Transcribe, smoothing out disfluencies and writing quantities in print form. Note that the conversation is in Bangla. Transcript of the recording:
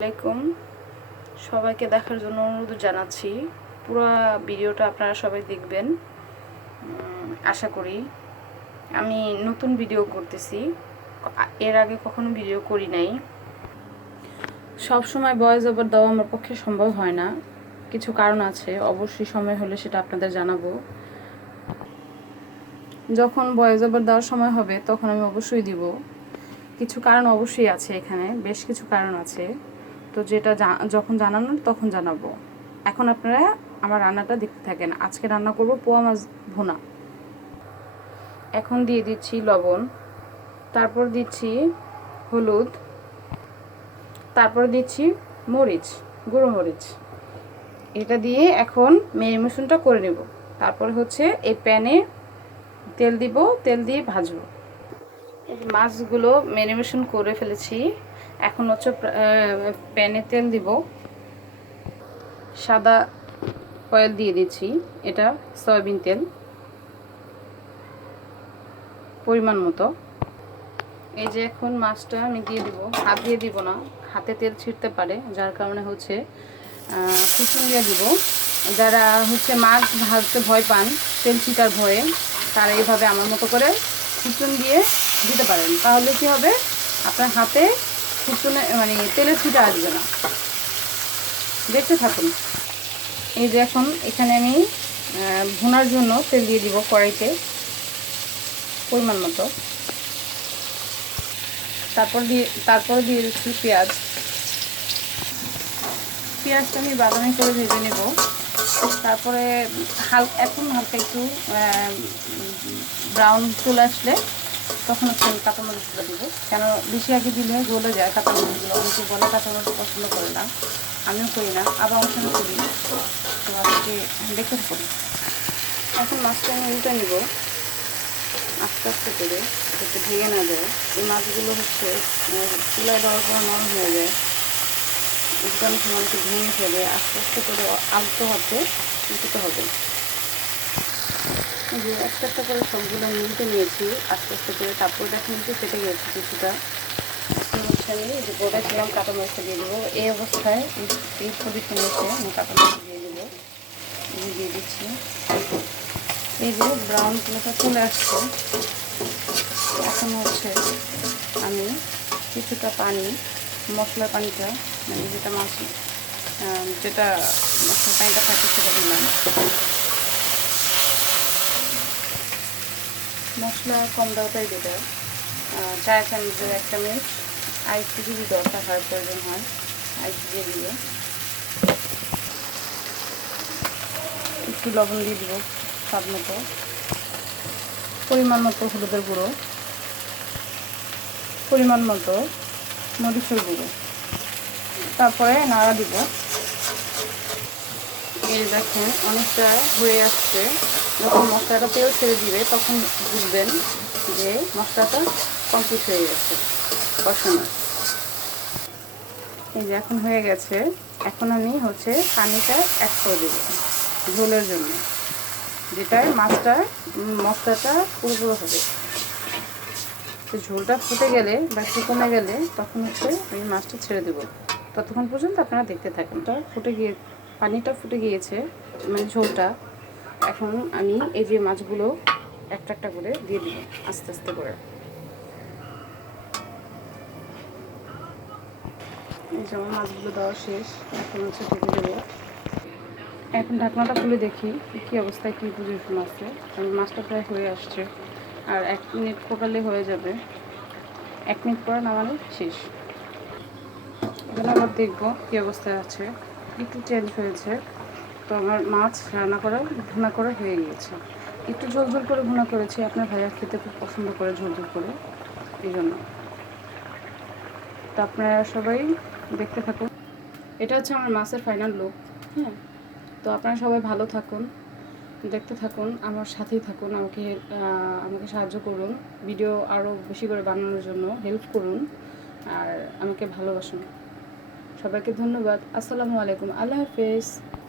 আসসালামাইকুম, সবাইকে দেখার জন্য অনুরোধ জানাচ্ছি। পুরো ভিডিওটা আপনারা সবাই দেখবেন আশা করি। আমি নতুন ভিডিও করতেছি, এর আগে কখনো ভিডিও করি নাই। সব সময় ভয়েস ওভার দেওয়া আমার পক্ষে সম্ভব হয় না, কিছু কারণ আছে। অবশ্যই সময় হলে সেটা আপনাদের জানাবো। যখন ভয়েস ওভার দেওয়ার সময় হবে তখন আমি অবশ্যই দিব। কিছু কারণ অবশ্যই আছে, এখানে বেশ কিছু কারণ আছে। তো যেটা যখন জানানোর তখন জানাবো। এখন আপনারা আমার রান্নাটা দেখতে থাকেন। আজকে রান্না করব পোয়া মাছ ভুনা। এখন দিয়ে দিচ্ছি লবণ, তারপর দিচ্ছি হলুদ, তারপর দিচ্ছি মরিচ, গুঁড়ো মরিচ। এটা দিয়ে এখন ম্যারিনেশনটা করে নেব। তারপর হচ্ছে এই প্যানে তেল দিব, তেল দিয়ে ভাজবো। মাছগুলো ম্যারিনেশন করে ফেলেছি। এখন হচ্ছে প্যানে তেল দিব, সাদা অয়েল দিয়ে দিচ্ছি। এটা সয়াবিন তেল পরিমাণ মতো। এই যে এখন মাছটা আমি দিয়ে দিব, হাত দিয়ে দিব না, হাতে তেল ছিটতে পারে, যার কারণে হচ্ছে কুচুন দিয়ে দিব। যারা হচ্ছে মাছ ভাজতে ভয় পান, তেল ছিটার ভয়ে, তারা এইভাবে আমার মতো করে কুচুন দিয়ে দিতে পারেন। তাহলে কি হবে, আপনার হাতে কুচুনে মানে তেলের ছিটা আসবে না। দেখতে থাকুন। এই যে এখন এখানে আমি ভুনার জন্য তেল দিয়ে দিব কড়াইতে পরিমাণ মতো। তারপর দিয়ে দিচ্ছি পেঁয়াজ। পেঁয়াজটা আমি বাদামি করে ভেজে নেব। তারপরে এখন হালকা একটু ব্রাউন চলে আসলে তখন হচ্ছে আমি কাঁচামরিচগুলো দেবো। কেন বেশি আগে দিলে গলে যায় কাঁচামরিচগুলো। অনেকে বলে কাঁচামরিচ পছন্দ করে না, আমিও করি না, আবার অনেক সময় করি। তো আজকে দেখে করি। এখন মাছটা আমি উল্টে নিব আস্তে আস্তে করে, যাতে ভেঙে না যায়। এই মাছগুলো হচ্ছে চুলায় দেওয়ার পর নরম হয়ে যায়, একটু অনেক সময় একটু ভেঙে ফেলে। আস্তে আস্তে করে আলতো হাতে উল্টোতে হবে। যে একটা একটা করে সবগুলো উল্টে নিয়েছি আস্তে আস্তে করে। তারপর দেখেন একটু কেটে গেছে কিছুটা। এখন হচ্ছে আমি যে বলেছিলাম কাঁচামরিচটা দিয়ে দেবো। এই অবস্থায় এই পজিশনে এসে আমি কাঁচামরিচ দিয়ে দেবো। দিয়ে দিচ্ছি। এই যে ব্রাউন কালারটা চলে আসছে। এখন হচ্ছে আমি কিছুটা পানি, মশলার পানিটা, মানে যেটা মাছ যেটা মশলার পানিটা থাকে সেটা দিলাম। মশলা কম দেওয়াটাই যেটা, 4 চামচের 1 চামচ। আর একটু যদি দরকার হয়, প্রয়োজন হয়, আর একটু দিয়ে দিব। একটু লবণ দিয়ে দিব স্বাদ মতো, পরিমাণ মতো হলুদের গুঁড়ো, পরিমাণ মতো মরিচের গুঁড়ো। তারপরে নাড়া দিব। এই দেখেন অনেকটা হয়ে আসছে। যখন মশলাটা তেল ছেড়ে দিবে তখন বুঝবেন যে মশলাটা কমপ্লিট হয়ে গেছে কষানো। এই যে এখন হয়ে গেছে। এখন আমি হচ্ছে পানিটা অ্যাড করে দেব ঝোলের জন্য, যেটায় মশলাটা পুরো হবে। তো ঝোলটা ফুটে গেলে বা শুকনো গেলে তখন হচ্ছে আমি মাছটা ছেড়ে দেবো। ততক্ষণ পর্যন্ত আপনারা দেখতে থাকেন। পানিটা ফুটে গিয়েছে, মানে ঝোলটা। এখন আমি এই যে মাছগুলো একটা একটা করে দিয়ে দিব আস্তে আস্তে করে। এই যে আমার মাছগুলো দেওয়া শেষ। এখন হচ্ছে ঢেকে দেবো। এখন ঢাকনাটা খুলে দেখি কী অবস্থায়, কী পজিশন আছে। মাছটা প্রায় হয়ে আসছে, আর 1 মিনিট ফোটালে হয়ে যাবে। 1 মিনিট পরে নামানো শেষ। এখানে আবার দেখবো কী অবস্থায় আছে। একটু চেঞ্জ হয়েছে। তো আমার মাছ ভুনা করা হয়ে গিয়েছে। একটু ঝোল ঝোল করে ভুনা করেছি। আপনার ভাইয়া খেতে খুব পছন্দ করে ঝোল ঝোল করে, এই জন্য। তো আপনারা সবাই দেখতে থাকুন। এটা হচ্ছে আমার মাছের ফাইনাল লুক। হ্যাঁ, তো আপনারা সবাই ভালো থাকুন, দেখতে থাকুন, আমার সাথেই থাকুন। আমাকে সাহায্য করুন, ভিডিও আরও বেশি করে বানানোর জন্য হেল্প করুন, আর আমাকে ভালোবাসুন। সবাইকে ধন্যবাদ। আসসালামু আলাইকুম। আল্লাহ হাফেজ।